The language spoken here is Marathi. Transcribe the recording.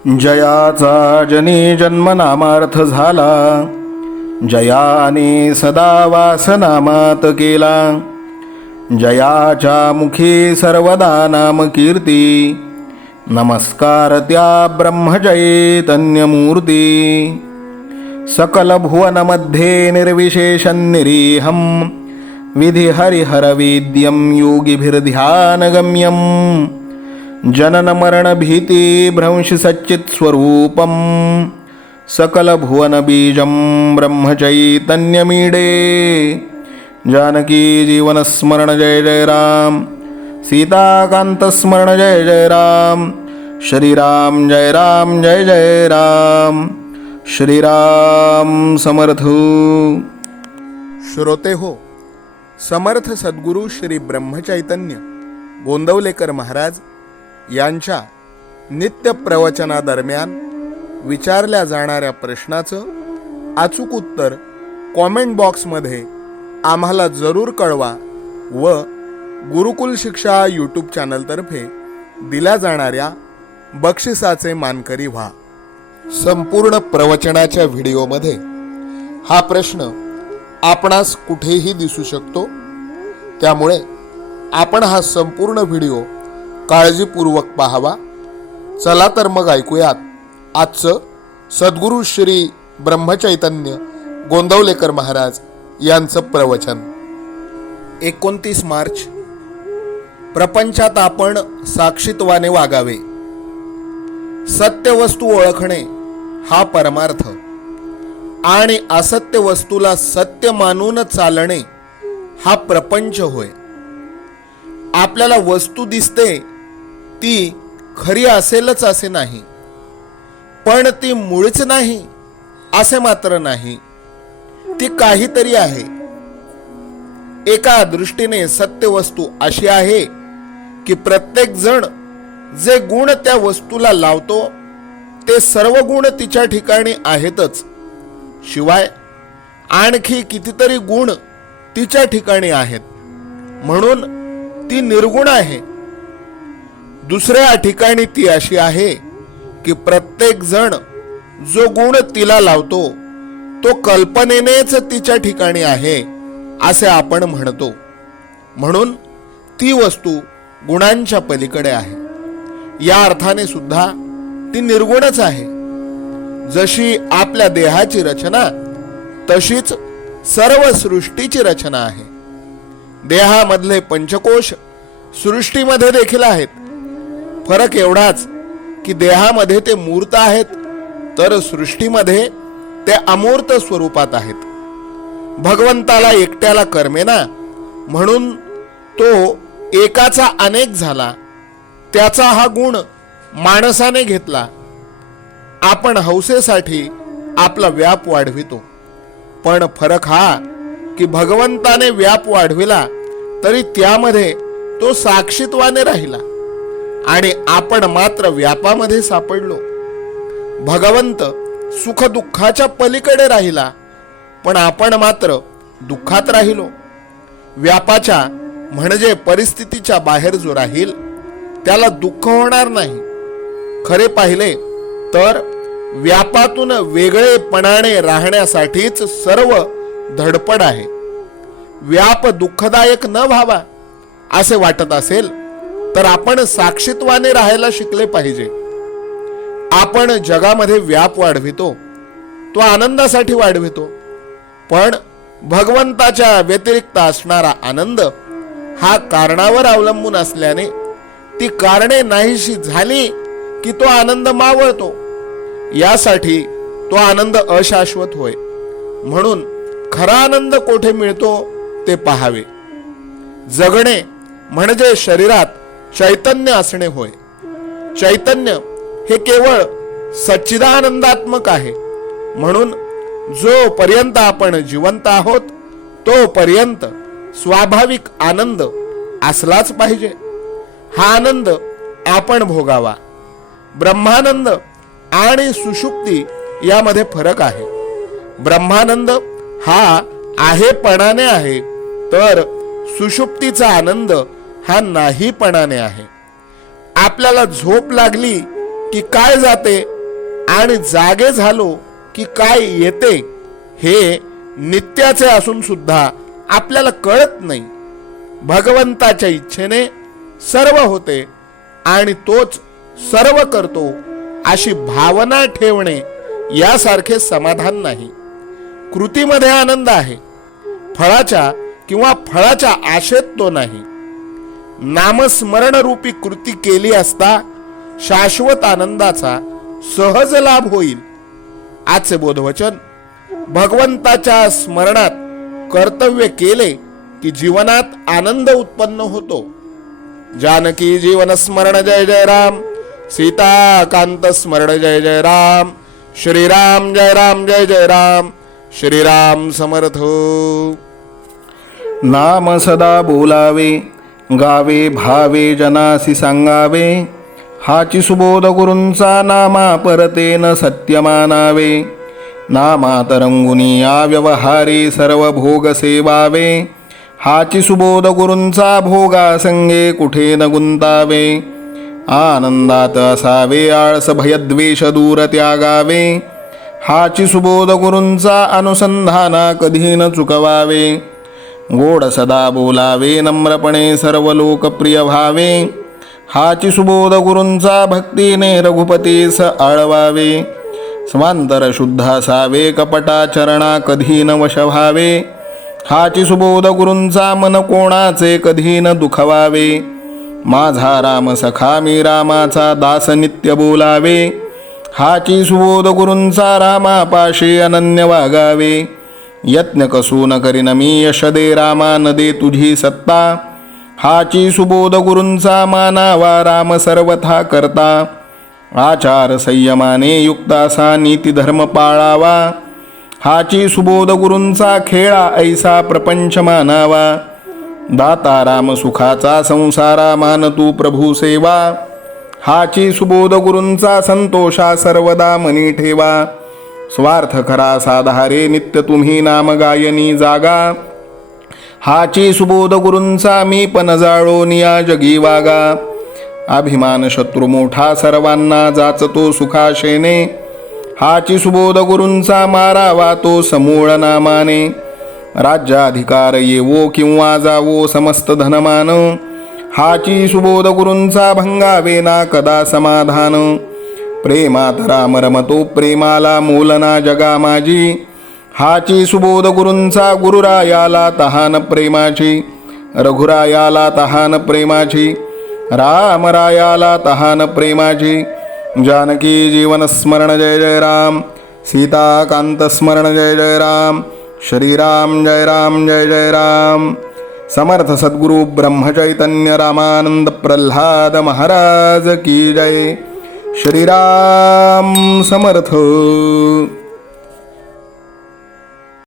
जयाचा जनी जन्मनामार्थ झाला, जयाने सदा वासनामात केला. जयाच्या मुखी सर्वदा नाम कीर्ती, नमस्कार त्या ब्रह्मचैतन्यमूर्ती. सकल भुवनमध्ये निर्विशेषं निरीहं, विधि हरिहरवेद्यं योगिभिर्ध्यानगम्यं. जनन मरण भीति भ्रंश सच्चित् स्वरूपं, सकल भुवन बीजं ब्रह्मचैतन्यमीडे. जानकी जीवन स्मरण जय जय राम, सीताकांत स्मरण जय जय राम. श्रीराम जय राम जय जय राम. श्रीराम समर्थ. श्रोते हो, समर्थ सद्गुरू श्री ब्रह्मचैतन्य गोंदवलेकर महाराज यांच्या नित्य प्रवचनादरम्यान विचारल्या जाणाऱ्या प्रश्नाचं अचूक उत्तर कॉमेंट बॉक्समध्ये आम्हाला जरूर कळवा व गुरुकुल शिक्षा यूट्यूब चॅनलतर्फे दिल्या जाणाऱ्या बक्षिसाचे मानकरी व्हा. संपूर्ण प्रवचनाच्या व्हिडिओमध्ये हा प्रश्न आपणास कुठेही दिसू शकतो, त्यामुळे आपण हा संपूर्ण व्हिडिओ काळजीपूर्वक पाहावा. चला तर मग ऐकूयात आजचं सद्गुरू श्री ब्रह्मचैतन्य गोंदवलेकर महाराज यांचं प्रवचन. 29 मार्च. प्रपंचात आपण साक्षीत्वाने वागावे. सत्य वस्तू ओळखणे हा परमार्थ आणि असत्य वस्तूला सत्य मानून चालणे हा प्रपंच होय. आपल्याला वस्तू दिसते ती खरी असेलच असे नाही, पण ती मुळीच नाही असे मात्र नाही, ती काहीतरी आहे. एका दृष्टीने सत्य वस्तू अशी आहे की प्रत्येक जण जे गुण त्या वस्तूला लावतो ते सर्व गुण तिच्या ठिकाणी आहेतच, शिवाय आणखी कितीतरी गुण तिच्या ठिकाणी आहेत, म्हणून ती निर्गुण आहे. दुसऱ्या ठिकाणी ती अशी आहे की प्रत्येक जण जो गुण तिला लावतो तो कल्पनेनेच तिच्या ठिकाणी आहे असे आपण म्हणतो, म्हणून ती वस्तू गुणांच्या पलीकडे आहे. या अर्थाने सुद्धा ती निर्गुणच आहे. जशी आपल्या देहाची रचना तशीच सर्व सृष्टीची रचना आहे. देहामधले पंचकोश सृष्टीमध्ये देखील आहेत. फरक एवढाच की देहामध्ये ते मूर्त आहेत, तर सृष्टीमध्ये ते अमूर्त स्वरूपात आहेत. भगवंताला एकट्याला कर्मेना, म्हणून तो एकाचा अनेक झाला. त्याचा हा गुण माणसाने घेतला. आपण हौसेसाठी आपला व्याप वाढवितो, पण फरक हा की भगवंताने व्याप वाढविला तरी त्यामध्ये तो साक्षीत्वाने राहिला आणि आपण मात्र व्यापामध्ये सापडलो. भगवंत सुख दुःखाच्या पलीकडे राहिला, पण आपण मात्र दुःखात राहिलो. व्यापाच्या म्हणजे परिस्थितीच्या बाहेर जो राहील त्याला दुःख होणार नाही. खरे पाहिले तर व्यापातून वेगळेपणाने राहण्यासाठीच सर्व धडपड आहे. व्याप दुःखदायक न व्हावा असे वाटत असेल तर आपण साक्षीत्वाने राहायला शिकले पाहिजे. आपण जगामध्ये व्याप वाढवितो तो आनंदासाठी वाढवितो, पण भगवंताच्या व्यतिरिक्त असणारा आनंद हा कारणावर अवलंबून असल्याने ती कारणे नाहीशी झाली की तो आनंद मावळतो. यासाठी तो आनंद अशाश्वत होय. म्हणून खरा आनंद कोठे मिळतो ते पाहावे. जगणे म्हणजे शरीरात चैतन्य असणे होय. चैतन्य हे केवळ सच्चिदानंदात्मक आहे, म्हणून जोपर्यंत आपण जिवंत आहोत तोपर्यंत स्वाभाविक आनंद असलाच पाहिजे. हा आनंद आपण भोगावा. ब्रह्मानंद आणि सुषुप्ती यामध्ये फरक आहे. ब्रह्मानंद हा आहेपणाने आहे, तर सुषुप्तीचा आनंद हा नाहीपणाने आहे. आपल्याला झोप लागली की काय जाते आणि जागे झालो की काय येते हे नित्याचे असून सुद्धा आपल्याला कळत नाही. भगवंताच्या इच्छेने सर्व होते आणि तोच सर्व करतो अशी भावना ठेवणे यासारखे समाधान नाही. कृतीमध्ये आनंद आहे, फळाच्या किंवा फळाच्या आशेत तो नाही. नामस्मरण रूपी कृती केली असता शाश्वत आनंदाचा सहज लाभ होईल. आजचे बोधवचन, भगवंताच्या स्मरणात कर्तव्य केले की जीवनात आनंद उत्पन्न होतो. जानकी जीवन स्मरण जय जय राम, सीता कांत स्मरण जय जय राम. श्रीराम जय राम जय जय राम. श्रीराम समर्थ. नाम सदा बोलावे, गावे भावे जनासी सांगावे. हाची सुबोध गुरूंचा नामा परते न सत्य मानावे. नामात रंगुनी या व्यवहारी सर्व भोग सेवावे. हाची सुबोध गुरूंचा भोगा संगे कुठे न गुंतावे. आनंदात असावे आळस भयद्वेष दूर त्यागावे. हाची सुबोध गुरूंचा अनुसंधाना कधी न चुकवावे. गोड सदा बोलावे नम्रपणे सर्व लोकप्रिय व्हावे. हाची सुबोध गुरूंचा भक्तीने रघुपतीस आळवावे. स्वांतर शुद्ध असावे कपटाचरणा कधी न वश व्हावे. हाची सुबोध गुरूंचा मन कोणाचे कधी न दुखवावे. माझा राम सखा मी रामाचा दास नित्य बोलावे. हाची सुबोध गुरूंचा रामापाशी अनन्य वागावे. यत्न कसू न करीन मी यश दे रामा न दे तुझी सत्ता. हाची सुबोध गुरूंचा मानावा राम सर्वथा करता. आचार संयमाने युक्त असा नीती धर्म पाळावा. हाची सुबोध गुरूंचा खेळा ऐसा प्रपंच मानावा. दाता राम सुखाचा संसारा मान तू प्रभू सेवा. हाची सुबोध गुरूंचा संतोषा सर्वदा मनी ठेवा. स्वार्थ खरा साधारे नित्य तुम्ही नाम गायनी जागा. हाची सुबोध गुरूंचा मी पण जाळो निया जगी वागा. अभिमान शत्रू मोठा सर्वांना जाचतो सुखाशेने. हाची सुबोध गुरूंचा मारावा तो समूळ नामाने. राज्याधिकार येवो किंवा जावो समस्त धनमान. हाची सुबोध गुरूंचा भंगावे ना कदा समाधान. प्रेमात राम रमतो प्रेमाला मोलना जगा माझी. हाची सुबोध गुरूंचा गुरुरायाला तहान प्रेमाची. रघुरायाला तहान प्रेमाची. रामरायाला तहान प्रेमाची. जानकी जीवन स्मरण जय जय राम, सीता कांत स्मरण जय जय राम. श्रीराम जय राम जय जय राम. समर्थ सद्गुरु ब्रह्मचैतन्य रामानंद प्रल्हाद महाराज की जय. श्रीराम समर्थ.